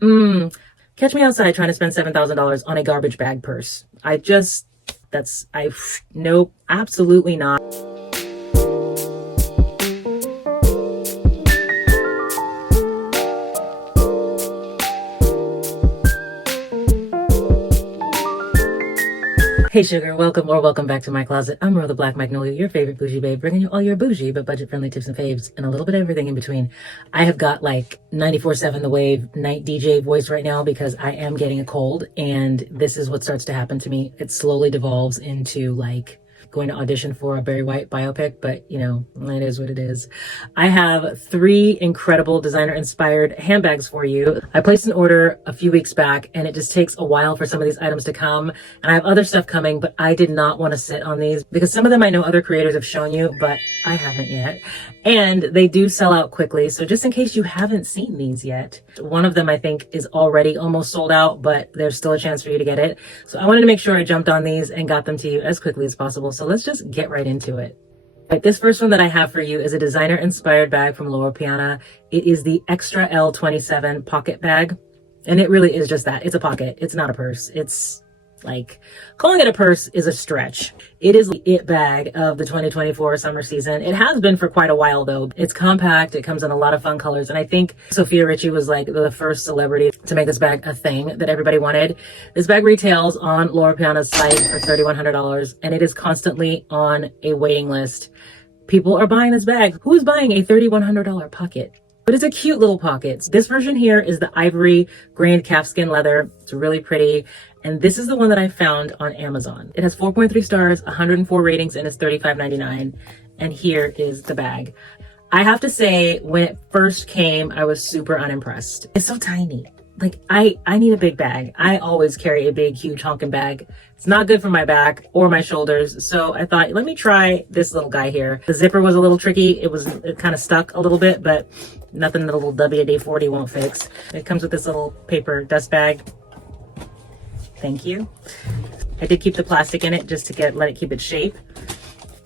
Catch me outside trying to spend $7,000 on a garbage bag purse. Nope, absolutely not. Hey sugar, welcome back to my closet. I'm Ro the Black Magnolia, your favorite bougie babe, bringing you all your bougie but budget-friendly tips and faves and a little bit of everything in between. I have got like 94.7 The Wave night DJ voice right now because I am getting a cold, and this is what starts to happen to me. It slowly devolves into like going to audition for a Barry White biopic, but you know, it is what it is. I have 3 incredible designer-inspired handbags for you. I placed an order a few weeks back, and it just takes a while for some of these items to come. And I have other stuff coming, but I did not want to sit on these because some of them I know other creators have shown you, but I haven't yet. And they do sell out quickly. So just in case you haven't seen these yet, one of them I think is already almost sold out, but there's still a chance for you to get it. So I wanted to make sure I jumped on these and got them to you as quickly as possible. So let's just get right into it. Right, this first one that I have for you is a designer-inspired bag from Loro Piana. It is the Extra L27 Pocket Bag. And it really is just that. It's a pocket. It's not a purse. It's like, calling it a purse is a stretch. It is the it bag of the 2024 summer season. It has been for quite a while though. It's compact. It comes in a lot of fun colors. And I think Sophia Richie was like the first celebrity to make this bag a thing that everybody wanted. This bag retails on Loro Piana's site for $3,100, and it is constantly on a waiting list. People are buying this bag. Who's buying a $3,100 pocket? But it's a cute little pocket. This version here is the ivory grained calfskin leather. It's really pretty. And this is the one that I found on Amazon. It has 4.3 stars, 104 ratings, and it's $35.99. And here is the bag. I have to say, when it first came, I was super unimpressed. It's so tiny. Like, I need a big bag. I always carry a big, huge honking bag. It's not good for my back or my shoulders. So I thought, let me try this little guy here. The zipper was a little tricky. It kind of stuck a little bit, but nothing that a little WD-40 won't fix. It comes with this little paper dust bag. Thank you. I did keep the plastic in it just to let it keep its shape.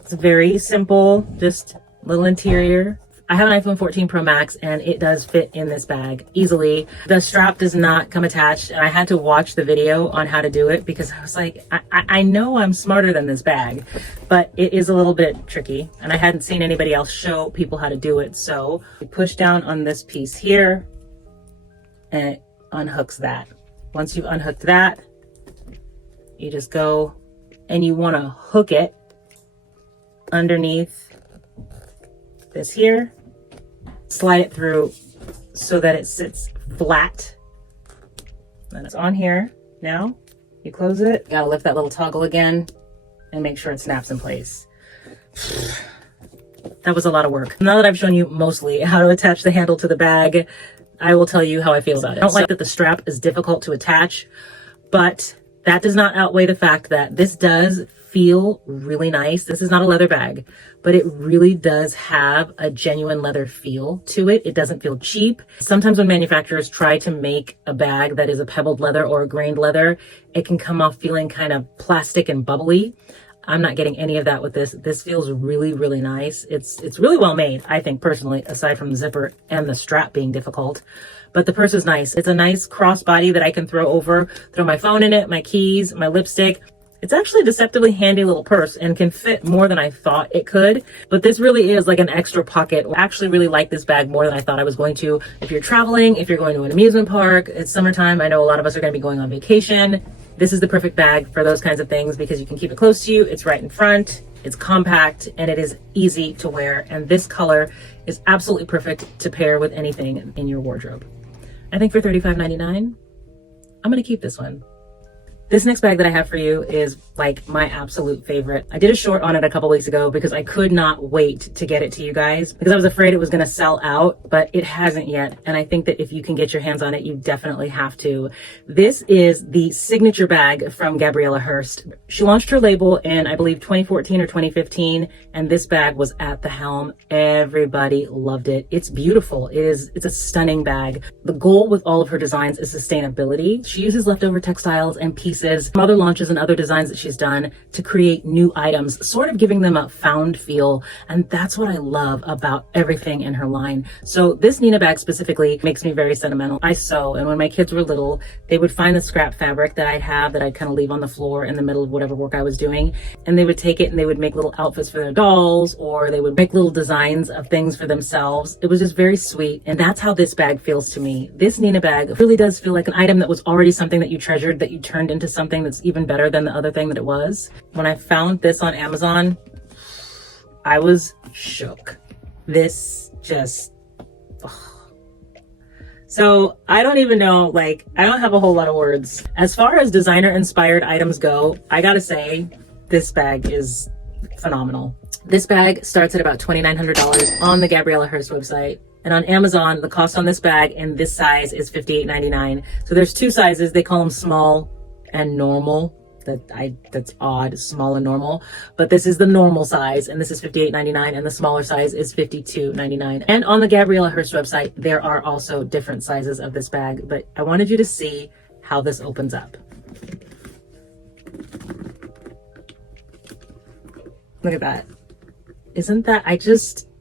It's very simple, just little interior. I have an iPhone 14 Pro Max and it does fit in this bag easily. The strap does not come attached, and I had to watch the video on how to do it because I was like, I know I'm smarter than this bag, but it is a little bit tricky and I hadn't seen anybody else show people how to do it. So you push down on this piece here and it unhooks that. Once you've unhooked that, you just go and you want to hook it underneath this here, slide it through so that it sits flat. And it's on here. Now you close it, you gotta lift that little toggle again and make sure it snaps in place. That was a lot of work. Now that I've shown you mostly how to attach the handle to the bag, I will tell you how I feel about it. I don't like that the strap is difficult to attach, but that does not outweigh the fact that this does feel really nice. This is not a leather bag, but it really does have a genuine leather feel to it. It doesn't feel cheap. Sometimes when manufacturers try to make a bag that is a pebbled leather or a grained leather, it can come off feeling kind of plastic and bubbly. I'm not getting any of that with this. This feels really, really nice. It's really well made, I think, personally, aside from the zipper and the strap being difficult. But the purse is nice. It's a nice crossbody that I can throw my phone in it, my keys, my lipstick. It's actually a deceptively handy little purse and can fit more than I thought it could. But this really is like an extra pocket. I actually really like this bag more than I thought I was going to. If you're traveling, if you're going to an amusement park, it's summertime. I know a lot of us are going to be going on vacation. This is the perfect bag for those kinds of things because you can keep it close to you. It's right in front. It's compact and it is easy to wear. And this color is absolutely perfect to pair with anything in your wardrobe. I think for $35.99, I'm going to keep this one. This next bag that I have for you is like my absolute favorite. I did a short on it a couple weeks ago because I could not wait to get it to you guys because I was afraid it was going to sell out, but it hasn't yet. And I think that if you can get your hands on it, you definitely have to. This is the Signature Bag from Gabriella Hearst. She launched her label in, I believe, 2014 or 2015, and this bag was at the helm. Everybody loved it. It's beautiful. It's a stunning bag. The goal with all of her designs is sustainability. She uses leftover textiles and pieces pieces, some other launches and other designs that she's done to create new items, sort of giving them a found feel. And that's what I love about everything in her line. So this Nina bag specifically makes me very sentimental. I sew, and when my kids were little, they would find the scrap fabric that I'd have that I'd kind of leave on the floor in the middle of whatever work I was doing. And they would take it and they would make little outfits for their dolls, or they would make little designs of things for themselves. It was just very sweet. And that's how this bag feels to me. This Nina bag really does feel like an item that was already something that you treasured, that you turned into something that's even better than the other thing that it was. When I found this on Amazon, I was shook. This just, So I don't even know, like, I don't have a whole lot of words. As far as designer inspired items go, I gotta say, this bag is phenomenal. This bag starts at about $2,900 on the Gabriella HH website. And on Amazon, the cost on this bag in this size is $58.99. So there's two sizes. They call them small and normal. That's odd, small and normal. But this is the normal size, and this is $58.99, and the smaller size is $52.99. And on the Gabriella HH website, there are also different sizes of this bag. But I wanted you to see how this opens up. Look at that. Isn't that,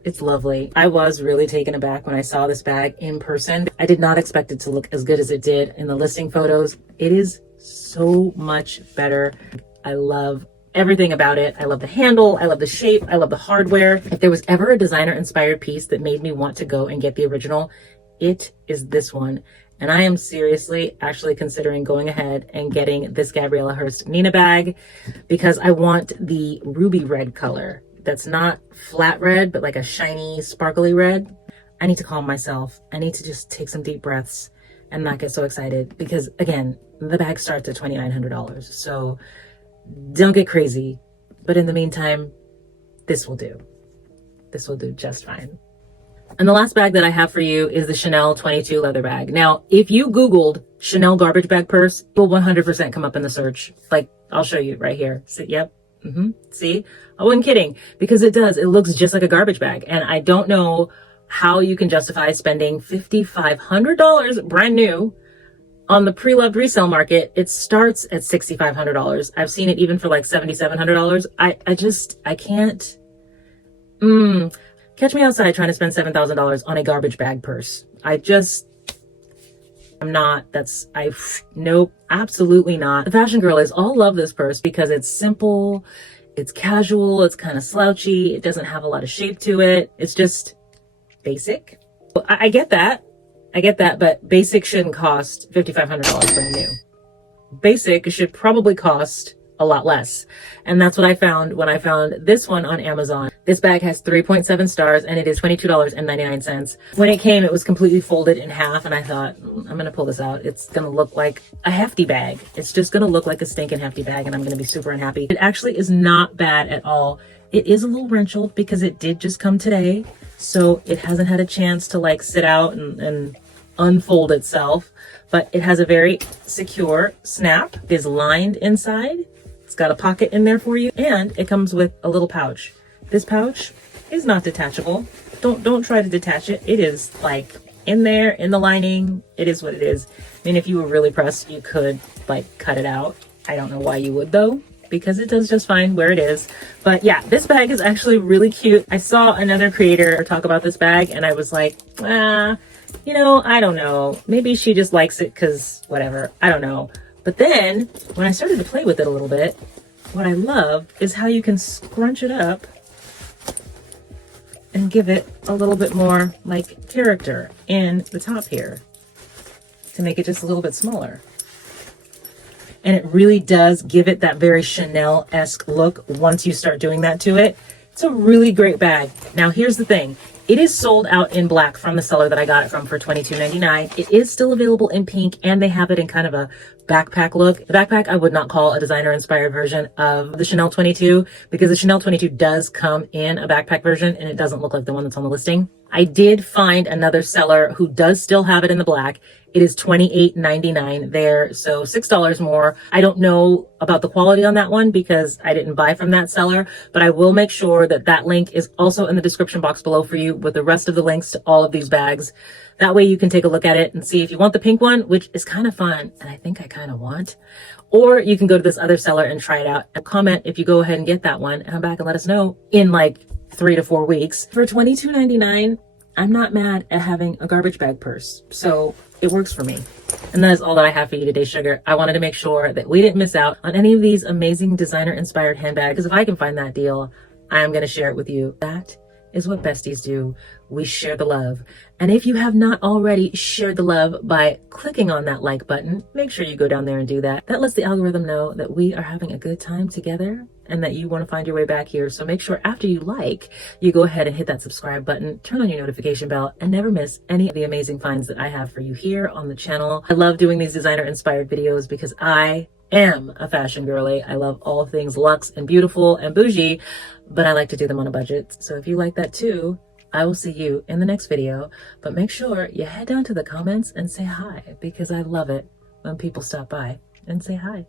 it's lovely. I was really taken aback when I saw this bag in person. I did not expect it to look as good as it did in the listing photos. It is so much better. I love everything about it. I love the handle. I love the shape. I love the hardware. If there was ever a designer inspired piece that made me want to go and get the original, it is this one. And I am seriously actually considering going ahead and getting this Gabriella HH Nina bag because I want the ruby red color. That's not flat red, but like a shiny, sparkly red. I need to calm myself. I need to just take some deep breaths and not get so excited because, again, the bag starts at $2,900. So don't get crazy. But in the meantime, this will do. This will do just fine. And the last bag that I have for you is the Chanel 22 leather bag. Now, if you Googled Chanel garbage bag purse, it will 100% come up in the search. Like, I'll show you right here. See, yep. See, I wasn't kidding because it does. It looks just like a garbage bag. And I don't know how you can justify spending $5,500 brand new on the pre-loved resale market. It starts at $6,500. I've seen it even for like $7,700. I can't. Catch me outside trying to spend $7,000 on a garbage bag purse. Nope, absolutely not. The fashion girl is all love this purse because it's simple, it's casual, it's kind of slouchy, it doesn't have a lot of shape to it. It's just basic. I get that, but basic shouldn't cost $5,500 brand new. Basic should probably cost a lot less. And that's what I found when I found this one on Amazon. This bag has 3.7 stars and it is $22.99. When it came, it was completely folded in half and I thought, I'm going to pull this out. It's going to look like a hefty bag. It's just going to look like a stinking hefty bag and I'm going to be super unhappy. It actually is not bad at all. It is a little wrinkled because it did just come today. So it hasn't had a chance to like sit out and unfold itself, but it has a very secure snap. It is lined inside. It's got a pocket in there for you, and it comes with a little pouch. This pouch is not detachable. Don't try to detach it. It is like in there, in the lining. It is what it is. I mean, if you were really pressed, you could like cut it out. I don't know why you would though, because it does just fine where it is. But yeah, this bag is actually really cute. I saw another creator talk about this bag, and I was like, I don't know. Maybe she just likes it because whatever. I don't know. But then when I started to play with it a little bit, what I love is how you can scrunch it up and give it a little bit more like character in the top here to make it just a little bit smaller. And it really does give it that very Chanel-esque look once you start doing that to it. It's a really great bag. Now, here's the thing. It is sold out in black from the seller that I got it from for $22.99. It is still available in pink, and they have it in kind of a backpack look. The backpack I would not call a designer-inspired version of the Chanel 22 because the Chanel 22 does come in a backpack version, and it doesn't look like the one that's on the listing. I did find another seller who does still have it in the black. It is $28.99 there, so $6 more. I don't know about the quality on that one because I didn't buy from that seller, but I will make sure that that link is also in the description box below for you with the rest of the links to all of these bags. That way you can take a look at it and see if you want the pink one, which is kind of fun, and I think I kind of want. Or you can go to this other seller and try it out and comment if you go ahead and get that one and come back and let us know in like 3 to 4 weeks. For $22.99, I'm not mad at having a garbage bag purse. So it works for me. And that is all that I have for you today, sugar. I wanted to make sure that we didn't miss out on any of these amazing designer inspired handbags. Because if I can find that deal, I'm going to share it with you. That is what besties do. We share the love. And if you have not already shared the love by clicking on that like button, make sure you go down there and do that. That lets the algorithm know that we are having a good time together and that you want to find your way back here. So make sure after you like, you go ahead and hit that subscribe button, turn on your notification bell, and never miss any of the amazing finds that I have for you here on the channel. I love doing these designer inspired videos because I am a fashion girly. I love all things luxe and beautiful and bougie, but I like to do them on a budget. So if you like that too, I will see you in the next video, but make sure you head down to the comments and say hi because I love it when people stop by and say hi.